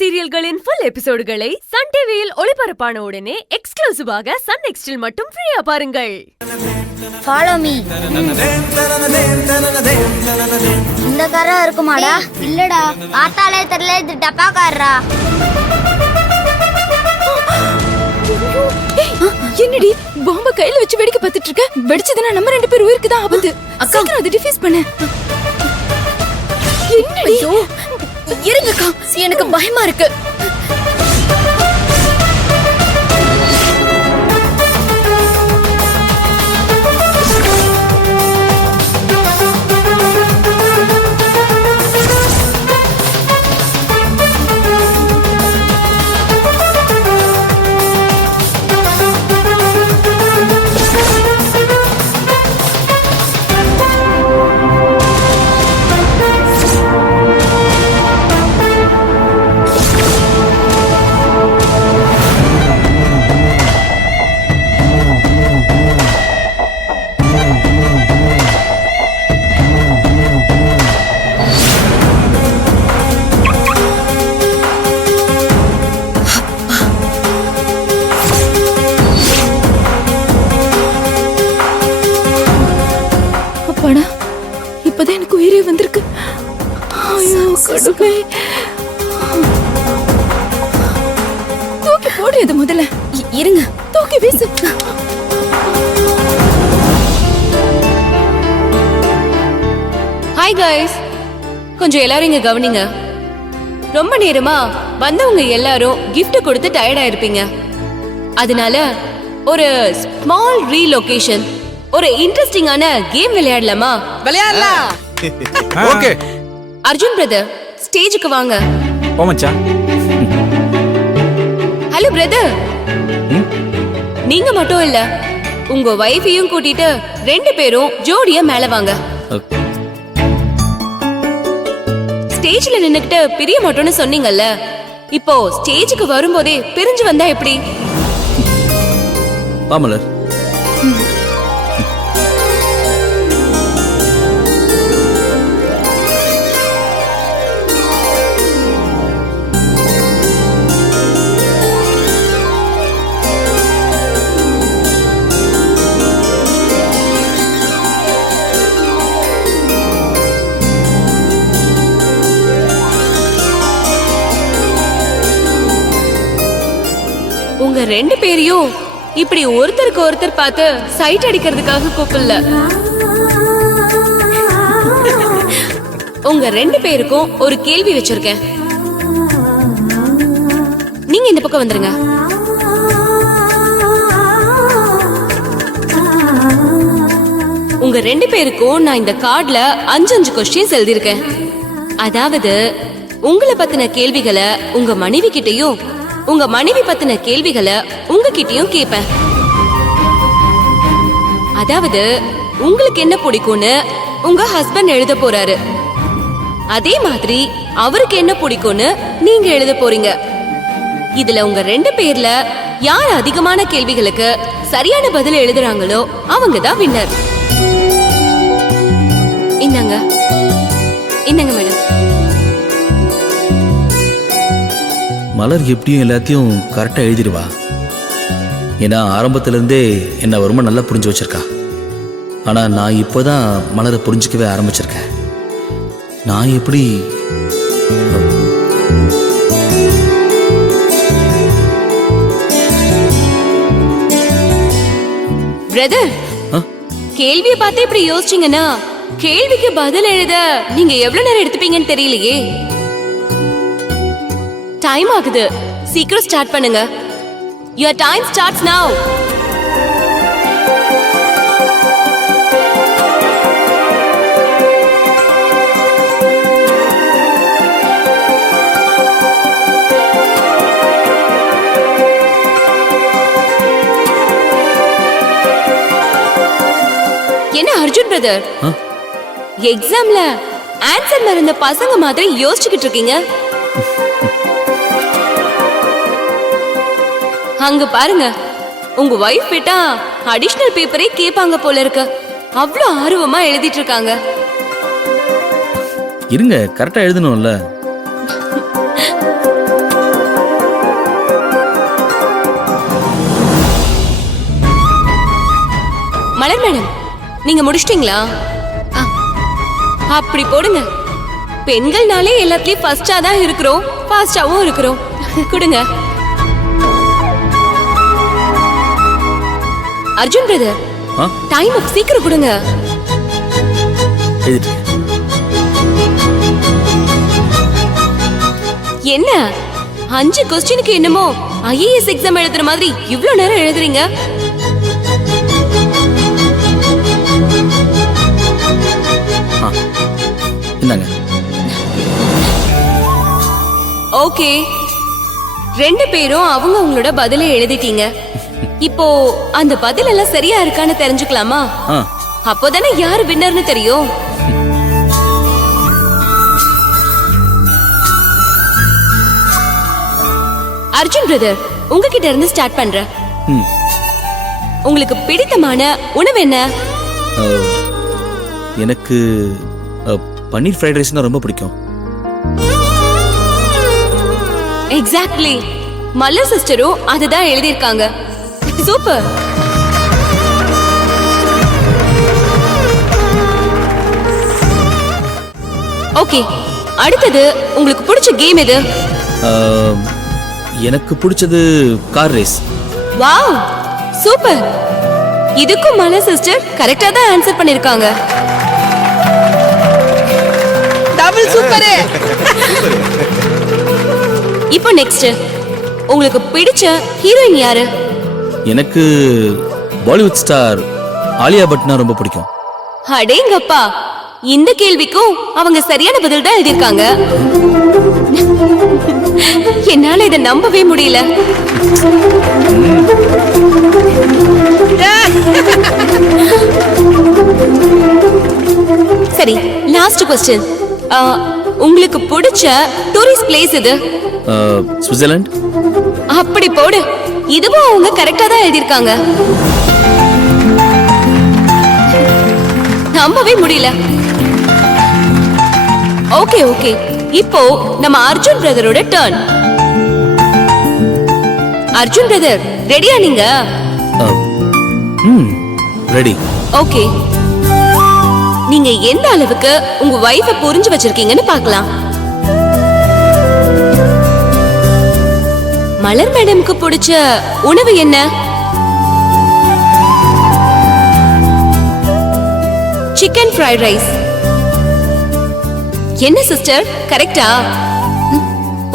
சீரியல்களின் full எபிசோடுகளை Sun டிவியில் ஒளிபரப்பான உடனே எக்ஸ்க்ளூசிவாக சன் நெக்ஸ்டில் மட்டும் ஃப்ரீயா பாருங்கள். Follow me. இந்த காரா இருக்குமாடா? இல்லடா, பார்த்தாலே தெரியல, இது டப்பா காரா. என்னடி பாம்ப கையில வச்சு வெடிக்க பார்த்துட்டு இருக்க? வெடிச்சதுன்னா நம்ம ரெண்டு பேர் உயிருக்கு தான் ஆபத்து. அக்கா அதை டிஃப்யூஸ் பண்ணு. என்னடி? இருங்க அக்கா, எனக்கு பயமா இருக்கு. இப்பதான் எனக்கு உயிரே வந்திருக்கு. ஐயோ கடவுளே, தூக்கி போடு இது முதல்ல. இருங்க, தூக்கி வீசு. ஹாய் கைஸ், கொஞ்சம் எல்லாரும் இங்க கவனிங்க. ரொம்ப நேரமா வந்தவங்க எல்லாரும் gift கொடுத்து டயர்டா இருப்பீங்க. அதனால ஒரு ஸ்மால் ரீலொகேஷன், ஒரு இன்ட்ரெஸ்டிங்கான கேம் விளையாடலாமா? விளையாடலாம். ஓகே. அர்ஜுன் பிரதர், ஸ்டேஜுக்கு வாங்க. ஓ மச்சான். Hello brother. நீங்க மட்டும் இல்ல, உங்க வைஃபையும் கூட்டிட்டு ரெண்டு பேரும் ஜோடியா மேல வாங்க. ஸ்டேஜ்ல நின்னுக்கிட்டு பிரிய மாட்டோம்னு சொன்னீங்கல்ல, இப்போ ஸ்டேஜுக்கு வரும்போதே பிரிஞ்சு வந்தா எப்படி? பாமலர். உங்க ரெண்டு பேரையும் இப்படி ஒருத்தருக்கு ஒருத்தர் பார்த்து சைட் அடிக்கிறதுக்காக கூப்பிடல. உங்க ரெண்டு பேருக்கும் ஒரு கேள்வி வச்சிருக்கேன். நீங்க இந்த பக்கம் வந்துருங்க. உங்க ரெண்டு பேருக்கும் நான் இந்த கார்டுல 5 கொஸ்டின்ஸ் எழுதியிருக்கேன். அதாவது உங்களை பத்தின கேள்விகளை உங்க மனைவி கிட்டையும், உங்க மனைவி பத்தின கேள்விகளை உங்ககிட்டயும் கேட்பேன். அதாவது உங்களுக்கு என்ன பிடிக்கும்னு உங்க ஹஸ்பண்ட் எழுத போறாரு, அதே மாதிரி அவருக்கு என்ன பிடிக்கும்னு நீங்க எழுத போறீங்க. இதுல உங்க ரெண்டு பேர்ல யார் அதிகமான கேள்விகளுக்கு சரியான பதில் எழுதுறாங்களோ அவங்க தான் வின்னர். இந்தாங்க, இந்தாங்க மேடம். மலர் எப்படியும் எல்லாத்தையும் கரெக்டாக எழுதிடுவா. ஏன்னா ஆரம்பத்திலேருந்தே என்னை ரொம்ப நல்லா புரிஞ்சு வச்சிருக்கா. ஆனால் நான் இப்போ தான் மலரை புரிஞ்சிக்கவே ஆரம்பிச்சிருக்கேன். நான் எப்படி பிரதர், கேள்வியை பார்த்து இப்படி யோசிச்சீங்கன்னா கேள்விக்கு பதில் எழுத நீங்க எவ்வளவு நேரம் எடுத்துப்பீங்கன்னு தெரியலையே. டைம் ஆகுது, சீக்கிரம் ஸ்டார்ட் பண்ணுங்க. Your time starts now. என்ன அர்ஜுன் பிரதர், எக்ஸாம்ல ஆன்சர் மறந்த பசங்க மாதிரி யோசிச்சுக்கிட்டு இருக்கீங்க? அங்க பாருங்க, உங்க வைஃப் கிட்ட அடிஷனல் பேப்பரே கேட்பாங்க போல இருக்கு. அவ்வளவு ஆர்வமா எழுதிட்டு இருக்காங்க. இருங்க, கரெக்டா எழுதணும்ல. மலர் மேடம், நீங்க முடிச்சிட்டீங்களா? அப்படி போடுங்க. பெண்கள்னாலே எல்லாத்துலயும் ஃபர்ஸ்டா தான் இருக்கிறோம், ஃபாஸ்டாவும் இருக்கிறோம். கொடுங்க. அர்ஜுன் பிரதர், ஆ டைம் அப், சீக்கிரம் கொடுங்க. எழுதிட்டு என்ன 5 கொஸ்டினுக்கு என்னமோ IAS எக்ஸாம் எழுதுற மாதிரி இவ்ளோ நேரம் எழுதுறீங்க? இந்தாங்க. ஓகே, 2 பேரும் அவங்க உங்களோட பதிலை எழுதிட்டீங்க. இப்போ அந்த பதில் எல்லாம் சரியா இருக்கான்னு தெரிஞ்சுக்கலாமா? ஆ அப்போதானே யார் வின்னர்னு தெரியும். அர்ஜுன் பிரதர், உங்ககிட்ட இருந்து ஸ்டார்ட் பண்றேன். ம் உங்களுக்கு பிடித்தமான உணவு என்ன? எனக்கு பன்னீர் ஃப்ரைட் ரைஸ்னா ரொம்ப பிடிக்கும். எக்ஸாக்ட்லி, மல்லர் சிஸ்டரும் அதுதான் எழுதியிருக்காங்க. சூப்பர். ஓகே, அடுத்தது உங்களுக்கு பிடிச்ச கேம் எது? எனக்கு பிடிச்சது கார் ரேஸ். Wow, super. இதுக்கும் மலர் சிஸ்டர் கரெக்டா தான் ஆன்சர் பண்ணிருக்காங்க. Double super. இப்போ நெக்ஸ்ட், உங்களுக்கு பிடிச்ச ஹீரோயின் யாரு? எனக்கு பாலிவுட் ஸ்டார் ஆலியா பட்னா ரொம்ப பிடிக்கும். அடேங்கப்பா, இந்த கேள்விக்கும் அவங்க சரியான பதில் தான் எழுதியிருக்காங்க. என்னால இதை நம்பவே முடியல. சரி, லாஸ்ட் क्वेश्चन. உங்களுக்கு பிடிச்ச டூரிஸ்ட் பிளேஸ் எது? சுவிட்சர்லாந்து. அப்படி போடு. இதுவும் அவங்க கரெக்டா தான் எழுதியிருக்காங்க. நம்பவே முடியல. ஓகே ஓகே, இப்போ நம்ம அர்ஜுன் பிரதரோட டர்ன். அர்ஜுன் பிரதர், ரெடியா நீங்க? ரெடி. ஓகே, நீங்க எந்த அளவுக்கு உங்க வைஃபை புரிஞ்சு வச்சிருக்கீங்கன்னு பார்க்கலாம். மலர் மேடம்க்கு பிடிச்ச உணவு என்ன? Chicken fried rice. என்ன சிஸ்டர், கரெக்டா?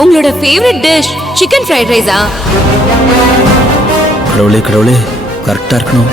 உங்களோட ஃபேவரட் டிஷ் சிக்கன் ஃப்ரைட் ரைஸா? கடவுளே கடவுளே, கரெக்டா இருக்கணும்.